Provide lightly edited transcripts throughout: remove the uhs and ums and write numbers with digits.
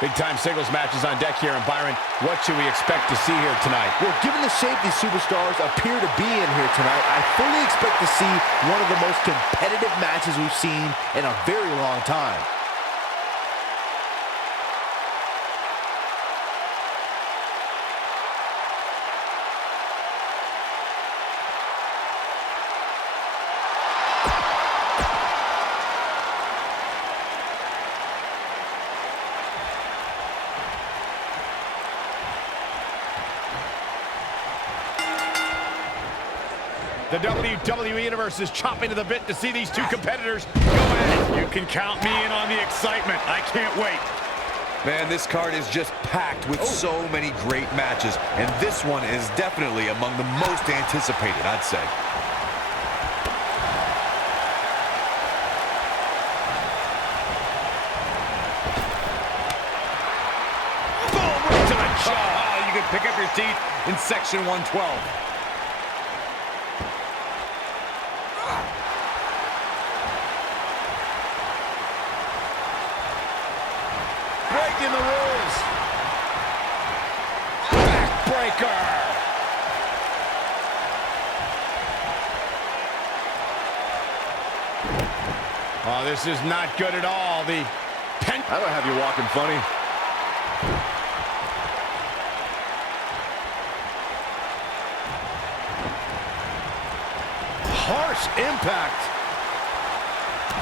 Big-time singles matches on deck here, and Byron, what should we expect to see here tonight? Well, given the shape these superstars appear to be in here tonight, I fully expect to see one of the most competitive matches we've seen in a very long time. The WWE Universe is chopping to the bit to see these two competitors go at it. You can count me in on the excitement. I can't wait. Man, this card is just packed with so many great matches, and this one is definitely among the most anticipated, I'd say. Boom, right to the jaw. You can pick up your seat in section 112. Breaking the rules. Backbreaker. Oh, this is not good at all. I don't have you walking funny. Harsh impact.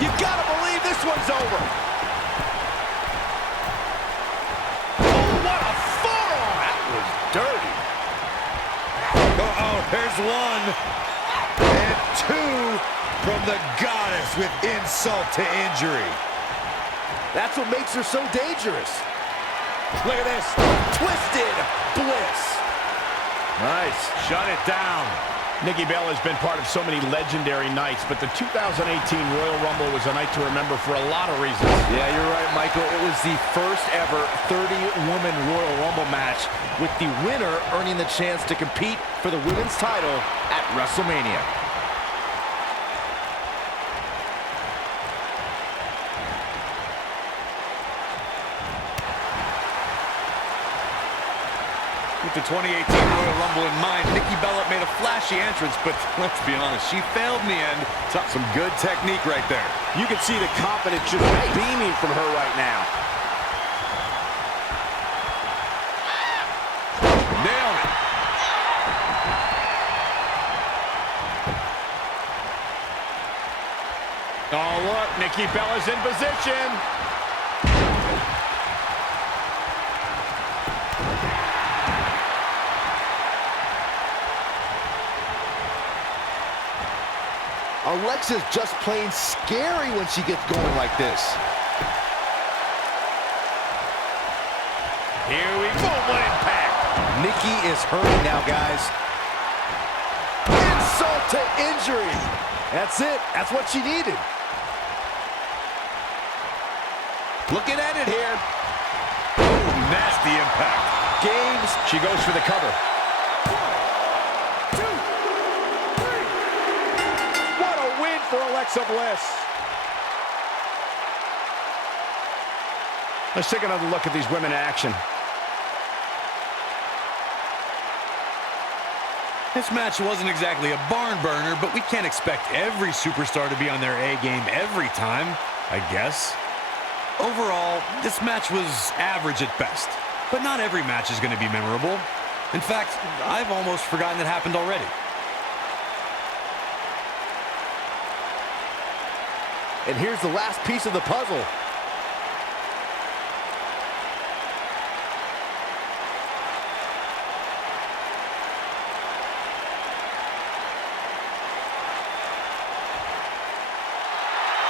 You gotta believe this one's over. Dirty. There's one. And two from the goddess with insult to injury. That's what makes her so dangerous. Look at this. Twisted Bliss. Nice. Shut it down. Nikki Bella has been part of so many legendary nights, but the 2018 Royal Rumble was a night to remember for a lot of reasons. Yeah, you're right, Michael. It was the first ever 30-woman Royal Rumble match, with the winner earning the chance to compete for the women's title at WrestleMania. With the 2018 Royal Rumble in mind, Nikki Bella made a flashy entrance, but let's be honest, she failed in the end. Some good technique right there. You can see the confidence just beaming from her right now. Nailed it. Oh, look, Nikki Bella's in position. Alexa's just plain scary when she gets going like this. Here we go, what impact. Nikki is hurting now, guys. Insult to injury. That's it. That's what she needed. Looking at it here. Ooh, nasty impact. Games. She goes for the cover. For Alexa Bliss. Let's take another look at these women in action. This match wasn't exactly a barn burner, but we can't expect every superstar to be on their A game every time, I guess. Overall, this match was average at best, but not every match is going to be memorable. In fact, I've almost forgotten it happened already. And here's the last piece of the puzzle.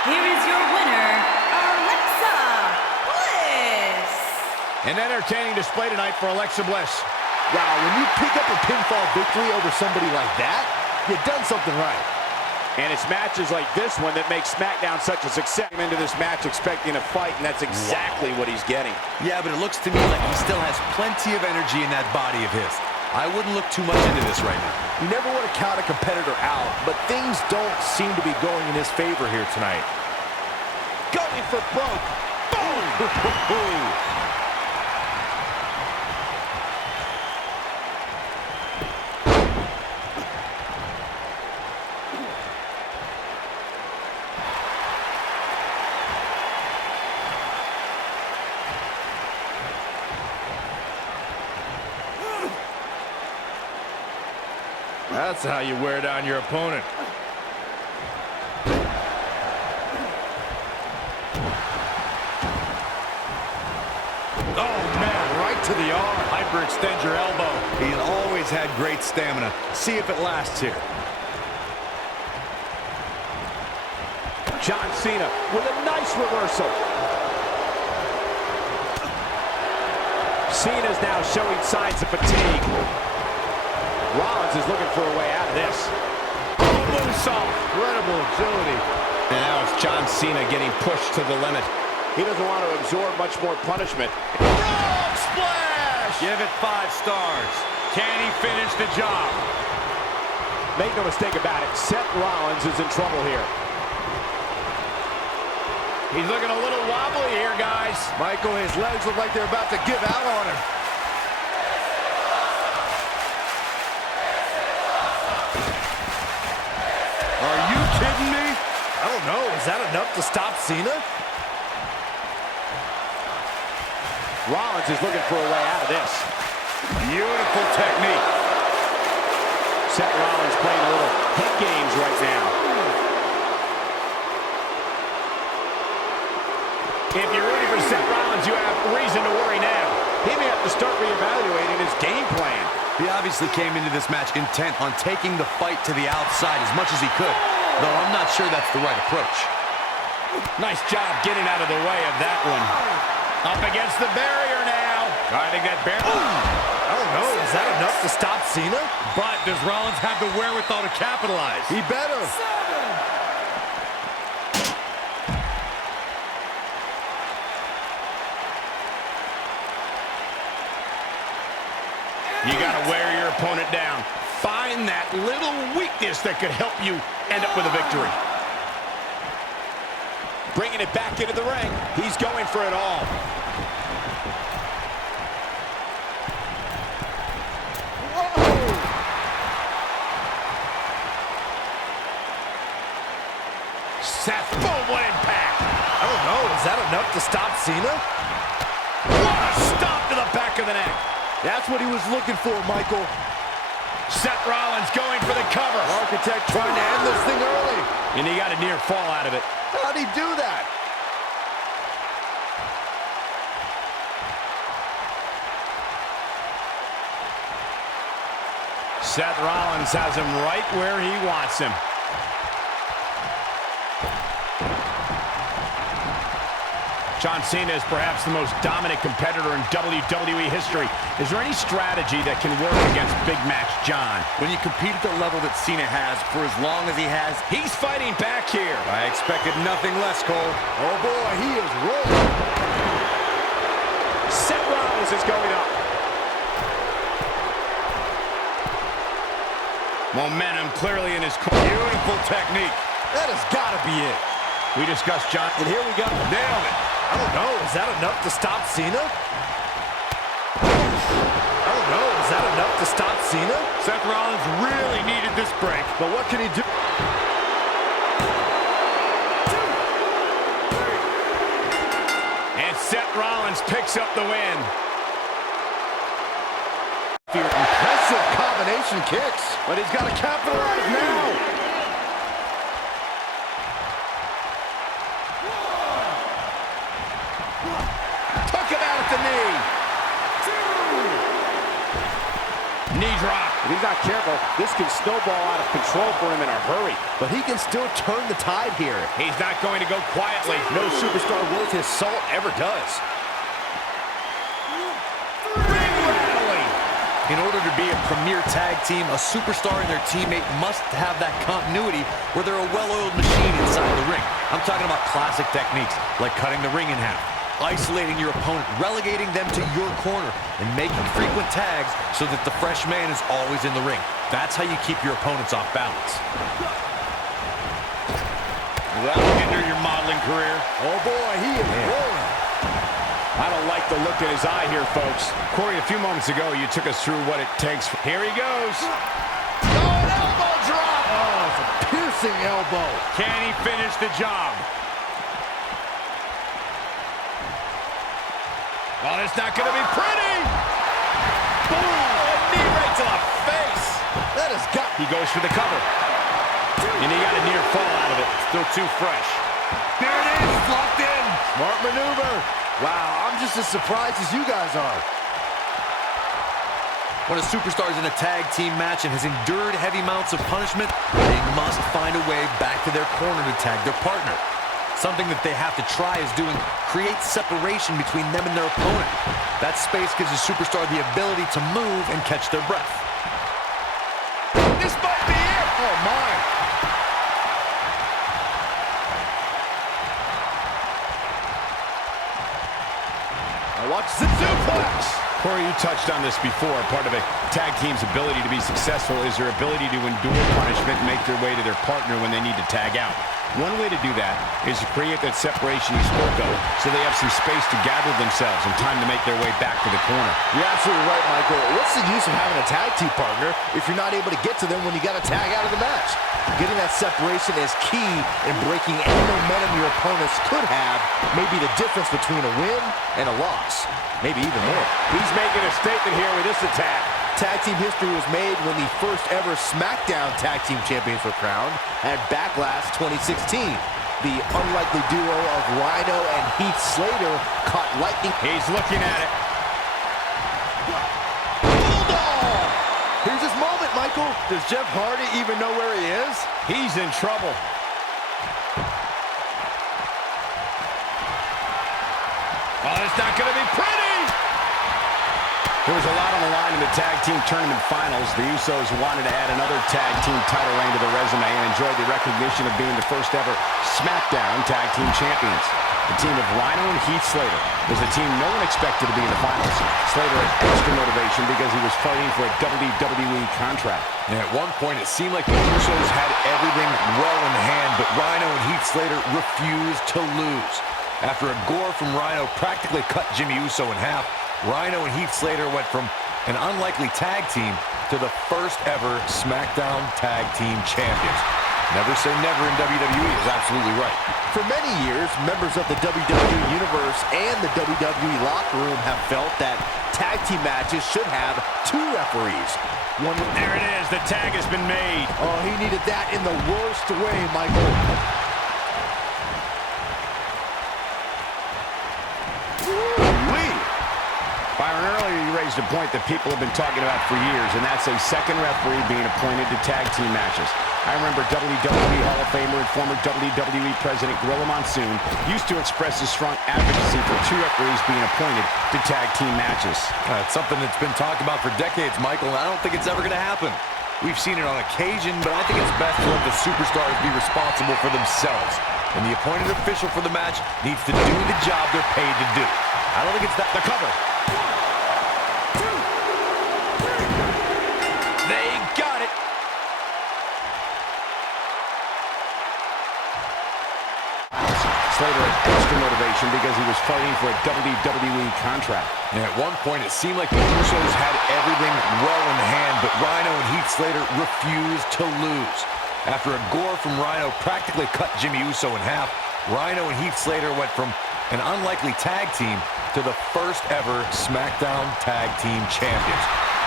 Here is your winner, Alexa Bliss. An entertaining display tonight for Alexa Bliss. Wow, when you pick up a pinfall victory over somebody like that, you've done something right. And it's matches like this one that makes SmackDown such a success. Came into this match expecting a fight, and that's exactly what he's getting. Yeah, but it looks to me like he still has plenty of energy in that body of his. I wouldn't look too much into this right now. You never want to count a competitor out, but things don't seem to be going in his favor here tonight. Going for broke. Boom! That's how you wear down your opponent. Oh, man, right to the arm. Hyperextend your elbow. He's always had great stamina. See if it lasts here. John Cena with a nice reversal. Cena's now showing signs of fatigue. Rollins is looking for a way out of this. Moonsault. Incredible agility. And now it's John Cena getting pushed to the limit. He doesn't want to absorb much more punishment. Frog splash! Give it 5 stars. Can he finish the job? Make no mistake about it, Seth Rollins is in trouble here. He's looking a little wobbly here, guys. Michael, his legs look like they're about to give out on him. Are you kidding me? I don't know. Is that enough to stop Cena? Rollins is looking for a way out of this. Beautiful technique. Seth Rollins playing a little head games right now. If you're rooting for Seth Rollins, you have reason to worry now. He may have to start reevaluating his game plan. He obviously came into this match intent on taking the fight to the outside as much as he could, though I'm not sure that's the right approach. Nice job getting out of the way of that one. Up against the barrier now. I think that barrier... I don't know. Is that enough to stop Cena? But does Rollins have the wherewithal to capitalize? He better. You got to wear your opponent down. Find that little weakness that could help you end up with a victory. Bringing it back into the ring. He's going for it all. Whoa! Seth, boom, what impact. I don't know. Is that enough to stop Cena? What a stomp to the back of the neck. That's what he was looking for, Michael. Seth Rollins going for the cover. Architect trying to end this thing early. And he got a near fall out of it. How'd he do that? Seth Rollins has him right where he wants him. John Cena is perhaps the most dominant competitor in WWE history. Is there any strategy that can work against Big Match John? When you compete at the level that Cena has for as long as he has, He's fighting back here. I expected nothing less, Cole. oh boy, he is rolling. Seth Rollins is going up. Momentum clearly in his corner. Beautiful technique. That has got to be it. We discussed John, and here we go. Nailed it. I don't know. Is that enough to stop Cena? I don't know. Is that enough to stop Cena? Seth Rollins really needed this break. But what can he do? And Seth Rollins picks up the win. Impressive combination kicks. But he's got to capitalize now. Took him out at the knee. Knee drop. If he's not careful, this can snowball out of control for him in a hurry. But he can still turn the tide here. He's not going to go quietly. No superstar worth his salt ever does. Ring rattling. In order to be a premier tag team, a superstar and their teammate must have that continuity where they're a well-oiled machine inside the ring. I'm talking about classic techniques like cutting the ring in half, isolating your opponent, relegating them to your corner, and making frequent tags so that the fresh man is always in the ring. That's how you keep your opponents off balance. Will that hinder your modeling career? Oh boy, he is rolling. I don't like the look in his eye here, folks. Corey, a few moments ago, you took us through what it takes. Here he goes. Oh, an elbow drop. Oh, it's a piercing elbow. Can he finish the job? Oh, it's not going to be pretty. Boom! A knee right to the face. That That has got... He goes for the cover. And he got a near fall out of it. Still too fresh. There it is, locked in. Smart maneuver. Wow, I'm just as surprised as you guys are. When a superstar is in a tag team match and has endured heavy amounts of punishment, they must find a way back to their corner to tag their partner. Something that they have to try is doing create separation between them and their opponent. That space gives a superstar the ability to move and catch their breath. This might be it. Oh, my. Now watch the suplex. Corey, you touched on this before. Part of a tag team's ability to be successful is their ability to endure punishment and make their way to their partner when they need to tag out. One way to do that is to create that separation you spoke of so they have some space to gather themselves and time to make their way back to the corner. You're absolutely right, Michael. What's the use of having a tag team partner if you're not able to get to them when you got to tag out of the match? Getting that separation is key in breaking any momentum your opponents could have, maybe the difference between a win and a loss. Maybe even more. He's making a statement here with this attack. Tag team history was made when the first ever SmackDown Tag Team Champions were crowned at Backlash 2016. The unlikely duo of Rhino and Heath Slater caught lightning. He's looking at it. Bulldog! Here's his moment, Michael. Does Jeff Hardy even know where he is? He's in trouble. Oh, it's not going to be pretty. There was a lot on the line in the tag team tournament finals. The Usos wanted to add another tag team title reign to their resume and enjoyed the recognition of being the first ever SmackDown Tag Team Champions. The team of Rhino and Heath Slater was a team no one expected to be in the finals. Slater had extra motivation because he was fighting for a WWE contract. And at one point, it seemed like the Usos had everything well in hand, but Rhino and Heath Slater refused to lose. After a gore from Rhino practically cut Jimmy Uso in half, Rhino and Heath Slater went from an unlikely tag team to the first ever SmackDown Tag Team Champions. Never say never in WWE is absolutely right. For many years, members of the WWE Universe and the WWE locker room have felt that tag team matches should have two referees. One. There it is. The tag has been made. Oh, he needed that in the worst way, Michael. Byron, earlier you raised a point that people have been talking about for years, and that's a second referee being appointed to tag team matches. I remember WWE Hall of Famer and former WWE President Gorilla Monsoon used to express his strong advocacy for two referees being appointed to tag team matches. It's something that's been talked about for decades, Michael, and I don't think it's ever going to happen. We've seen it on occasion, but I think it's best to let the superstars be responsible for themselves. And the appointed official for the match needs to do the job they're paid to do. I don't think it's that. The cover. They got it. Slater had extra motivation because he was fighting for a WWE contract. And at one point, it seemed like the Usos had everything well in hand, but Rhino and Heath Slater refused to lose. After a gore from Rhino practically cut Jimmy Uso in half, Rhino and Heath Slater went from an unlikely tag team to the first ever SmackDown Tag Team Champions.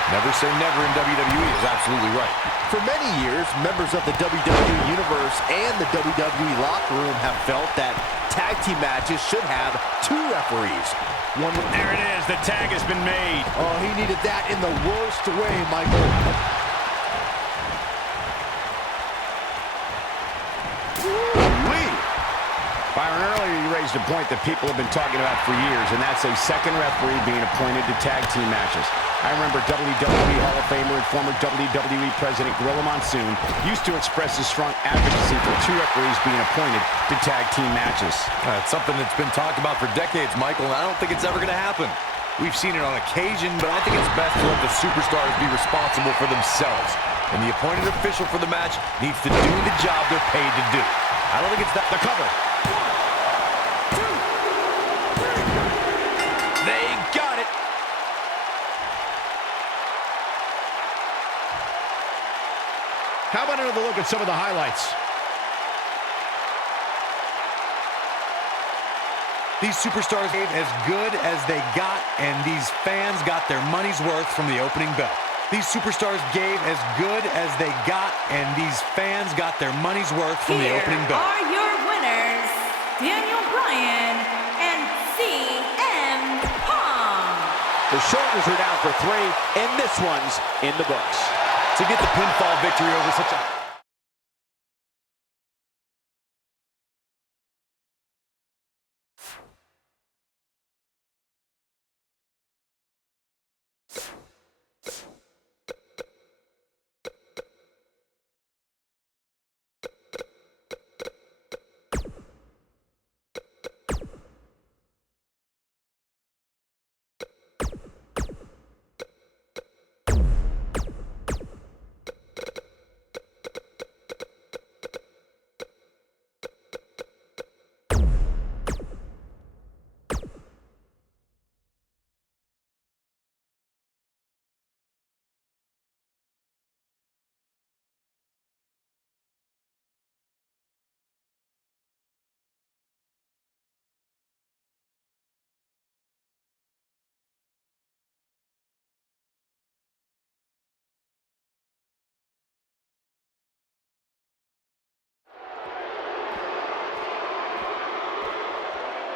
Never say never in WWE is absolutely right. For many years, members of the WWE Universe and the WWE locker room have felt that tag team matches should have two referees. One. There it is. The tag has been made. Oh, he needed that in the worst way, Michael. Byron, earlier you raised a point that people have been talking about for years, and that's a second referee being appointed to tag team matches. I remember WWE Hall of Famer and former WWE President Gorilla Monsoon used to express his strong advocacy for two referees being appointed to tag team matches. It's something that's been talked about for decades, Michael, and I don't think it's ever going to happen. We've seen it on occasion, but I think it's best to let the superstars be responsible for themselves. And the appointed official for the match needs to do the job they're paid to do. I don't think it's that. The cover. They got it. How about another look at some of the highlights? These superstars gave as good as they got, and these fans got their money's worth from the opening bell. These superstars gave as good as they got, and these fans got their money's worth from the opening bell. Here are your winners, Daniel Bryan and CM Punk. The shoulders are down for 3, and this one's in the books. To get the pinfall victory over such a...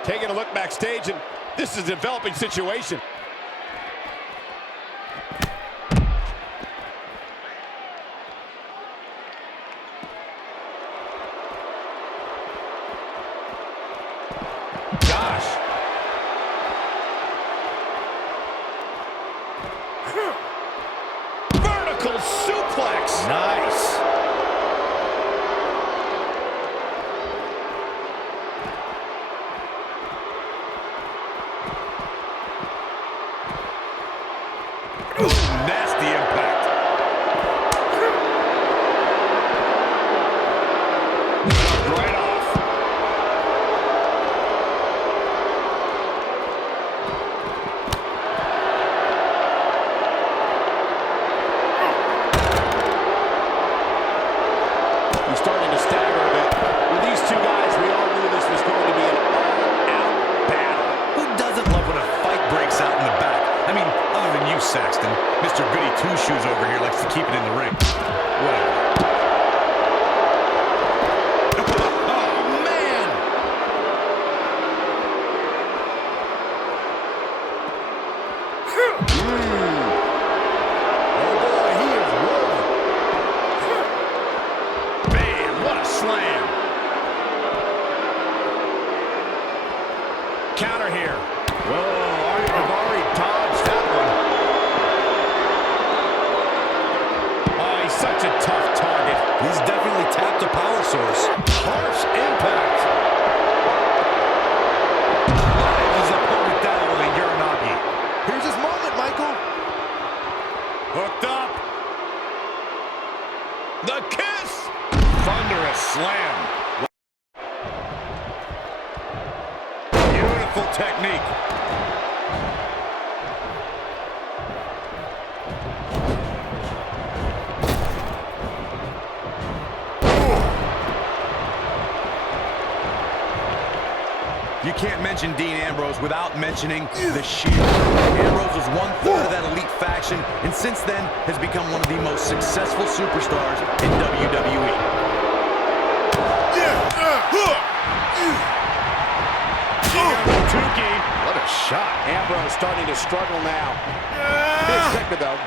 Taking a look backstage, and this is a developing situation. Gosh. Vertical suplex. Nice. Nasty impact. Right off. He's starting to stagger a bit. With these two guys, we all knew this was going to be an all-out battle. Who doesn't love when a fight breaks out in the back? I mean, other than you, Saxton. Mr. Goody Two-Shoes over here likes to keep it in the ring. Whatever. Oh, man! Oh, boy, he is rolling. Man, what a slam. Counter here. Whoa, Ari dodged that one. Oh, he's such a tough target. He's definitely tapped a power source. Harsh impact. Drives his opponent down with a Uranagi. Here's his moment, Michael. Hooked up. The kiss. Thunderous slam. Beautiful technique. You can't mention Dean Ambrose without mentioning the Shield. Ambrose was one-third of that elite faction, and since then has become one of the most successful superstars in WWE. What a shot. Ambrose starting to struggle now. Be expected, though.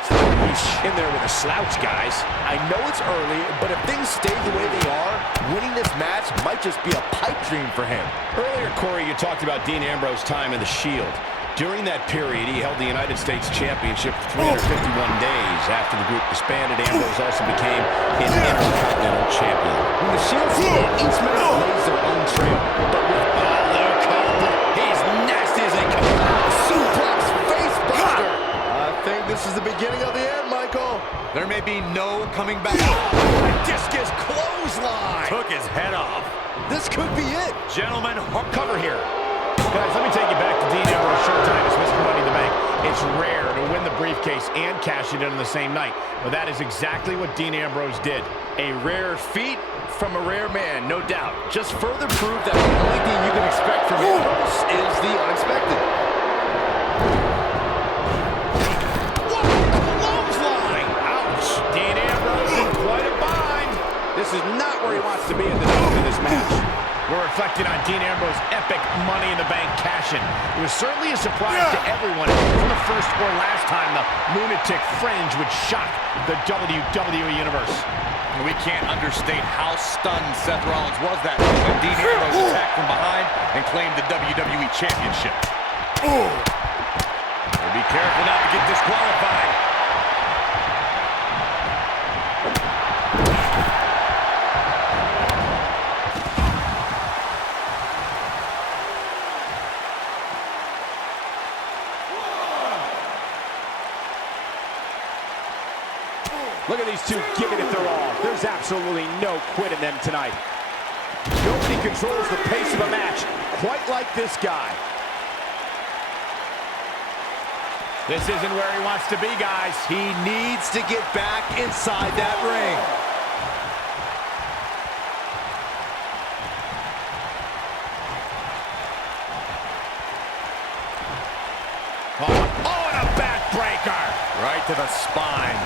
He's in there with a slouch, guys. I know it's early, but if things stay the way they are, winning this match might just be a pipe dream for him. Earlier, Corey, you talked about Dean Ambrose's time in the Shield. During that period, he held the United States Championship for 351 days. After the group disbanded, Ambrose also became an Intercontinental Champion. When the Shield split, each member lays their own trail. But with He's nasty as they come. suplex facebuster. I think this is the beginning of the end, Michael. There may be no coming back. Discus clothesline. Took his head off. This could be it. Gentlemen, Cover here. Guys, let me take you back to Dean Ambrose's short time as Mr. Money in the Bank. It's rare to win the briefcase and cash it in on the same night. But that is exactly what Dean Ambrose did. A rare feat from a rare man, no doubt. Just further proof that the only thing you can expect from Ambrose is the unexpected. What a clothesline! This is not where he wants to be at the end of this match. We're reflecting on Dean Ambrose's epic Money in the Bank cash-in. It was certainly a surprise to everyone. It wasn't the first or last time the lunatic fringe would shock the WWE Universe. We can't understate how stunned Seth Rollins was that when Dean Ambrose attacked from behind and claimed the WWE Championship. Be careful not to get disqualified. Look at these two giving it their all. There's absolutely no quit in them tonight. Nobody controls the pace of a match quite like this guy. This isn't where he wants to be, guys. He needs to get back inside that ring. Oh, and a backbreaker. Right to the spine.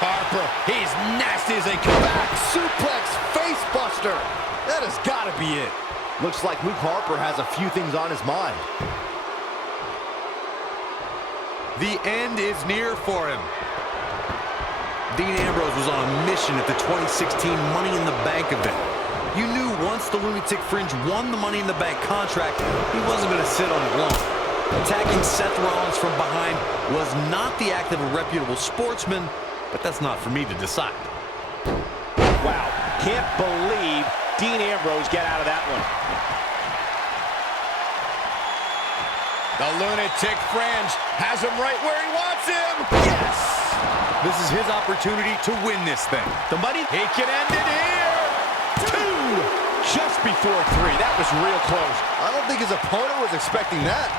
Harper, he's nasty as they come back. Suplex face buster. That has got to be it. Looks like Luke Harper has a few things on his mind. The end is near for him. Dean Ambrose was on a mission at the 2016 Money in the Bank event. You knew once the Lunatic Fringe won the Money in the Bank contract, he wasn't going to sit on it long. Attacking Seth Rollins from behind was not the act of a reputable sportsman, but that's not for me to decide. Wow, can't believe Dean Ambrose got out of that one. The Lunatic Fringe has him right where he wants him. Yes! This is his opportunity to win this thing. The money, he can end it here. 2, just before 3. That was real close. I don't think his opponent was expecting that.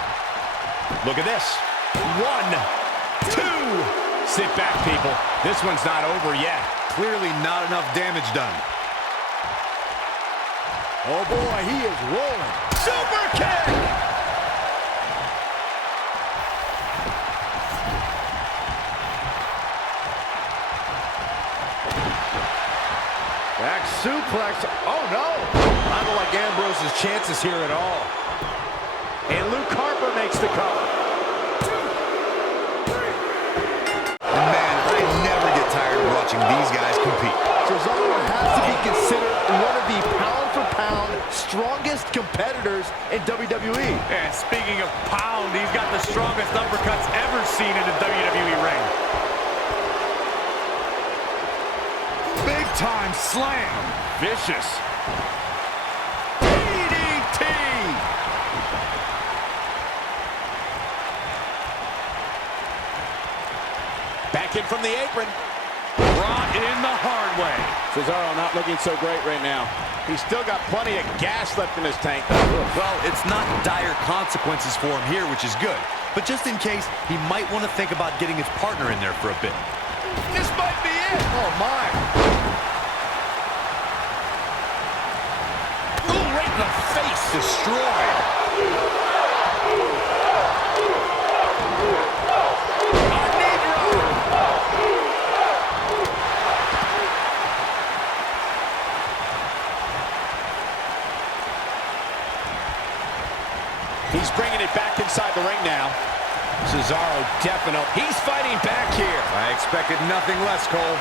Look at this. 1, 2. Sit back, people. This one's not over yet. Clearly not enough damage done. Oh boy, he is rolling. Super kick! Back suplex. Oh no! I don't like Ambrose's chances here at all. And Luke Harper makes the cover. These guys compete. Cesaro has to be considered one of the pound-for-pound strongest competitors in WWE. And speaking of pound, he's got the strongest uppercuts ever seen in a WWE ring. Big time slam. Vicious. DDT! Back in from the apron. Brought in the hard way. Cesaro not looking so great right now. He's still got plenty of gas left in his tank. Well, it's not dire consequences for him here, which is good. But just in case, he might want to think about getting his partner in there for a bit. This might be it. Oh, my. Ooh, right in the face. Destroyed. He's bringing it back inside the ring now. Cesaro definitely. He's fighting back here. I expected nothing less, Cole.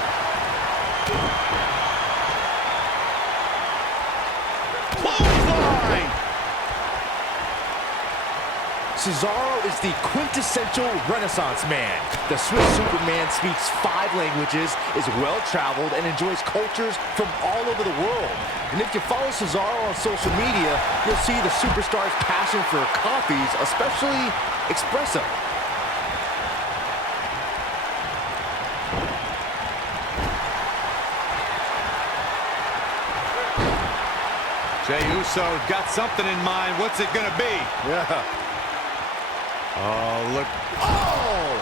Clothesline! Cesaro is the quintessential Renaissance man. The Swiss Superman speaks 5 languages, is well-traveled, and enjoys cultures from all over the world. And if you follow Cesaro on social media, you'll see the superstar's passion for coffees, especially espresso. Jey Uso got something in mind. What's it gonna be? Yeah. Oh, look. Oh!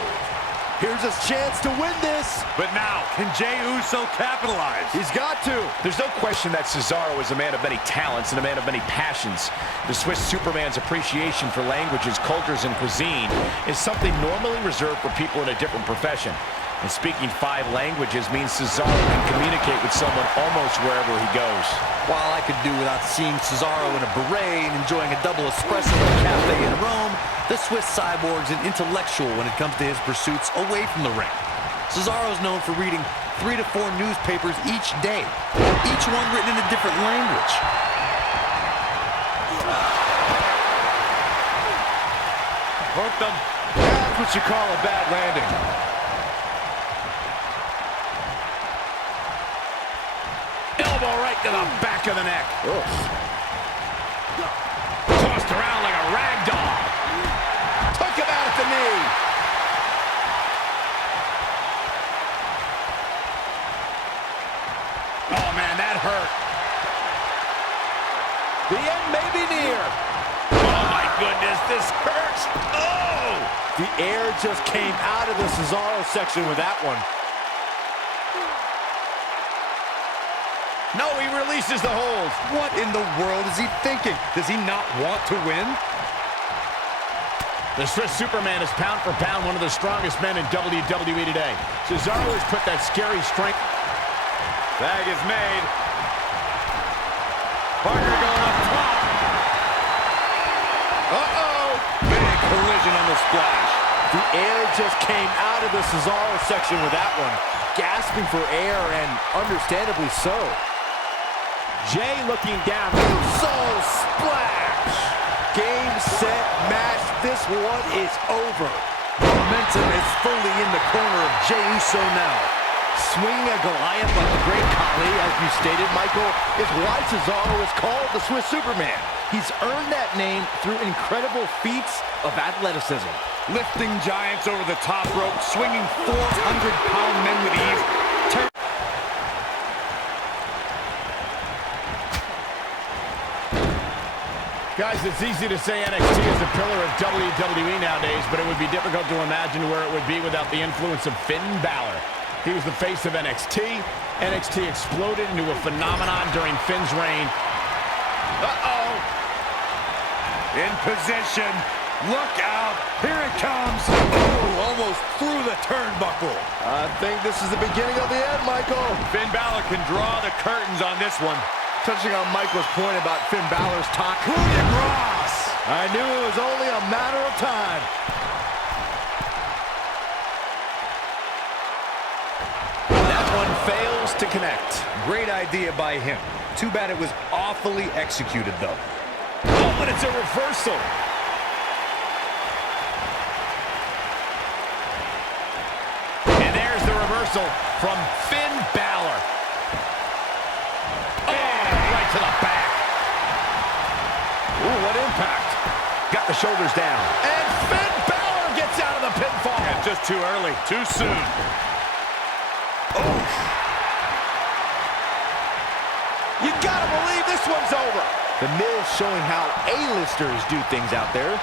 Here's his chance to win this. But now, can Jey Uso capitalize? He's got to. There's no question that Cesaro is a man of many talents and a man of many passions. The Swiss Superman's appreciation for languages, cultures, and cuisine is something normally reserved for people in a different profession. And speaking 5 languages means Cesaro can communicate with someone almost wherever he goes. While I could do without seeing Cesaro in a beret and enjoying a double espresso at a cafe in Rome, the Swiss cyborg's an intellectual when it comes to his pursuits away from the ring. Cesaro's known for reading 3 to 4 newspapers each day, each one written in a different language. Hooked them. That's what you call a bad landing. Elbow right to the back of the neck. Tossed around like a rag doll. Took him out at the knee. Oh, man, that hurt. The end may be near. Oh, my goodness, this hurts. Oh! The air just came out of the Cesaro section with that one. No, he releases the hold. What in the world is he thinking? Does he not want to win? The Swiss Superman is pound for pound one of the strongest men in WWE today. Cesaro has put that scary strength. Tag is made. Parker going up top. Uh-oh. Big collision on the splash. The air just came out of the Cesaro section with that one. Gasping for air, and understandably so. Jey looking down. So splash! Game, set, match. This one is over. Momentum is fully in the corner of Jey Uso now. Swinging a Goliath like the great Khali, as you stated, Michael, is why Cesaro is called the Swiss Superman. He's earned that name through incredible feats of athleticism. Lifting giants over the top rope, swinging 400-pound men with ease. Guys, it's easy to say NXT is a pillar of WWE nowadays, but it would be difficult to imagine where it would be without the influence of Finn Balor. He was the face of NXT. NXT exploded into a phenomenon during Finn's reign. Uh-oh! In position. Look out. Here it comes. Oh, almost through the turnbuckle. I think this is the beginning of the end, Michael. Finn Balor can draw the curtains on this one. Touching on Michael's point about Finn Balor's talk. Coup de grace. I knew it was only a matter of time. That one fails to connect. Great idea by him. Too bad it was awfully executed, though. Oh, but it's a reversal. And there's the reversal from Finn Balor. To the back. Ooh, what impact. Got the shoulders down. And Finn Balor gets out of the pinfall. And just too early. Too soon. Oh. You gotta believe this one's over. The Miz showing how A-listers do things out there.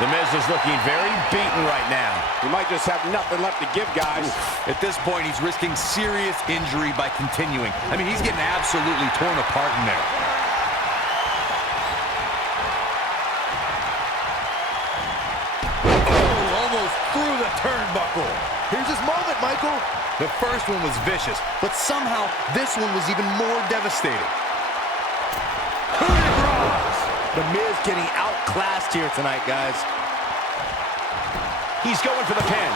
The Miz is looking very beaten right now. He might just have nothing left to give, guys. At this point, he's risking serious injury by continuing. I mean, he's getting absolutely torn apart in there. Oh, almost through the turnbuckle. Here's his moment, Michael. The first one was vicious, but somehow this one was even more devastating. The Miz getting outclassed here tonight, guys. He's going for the pin.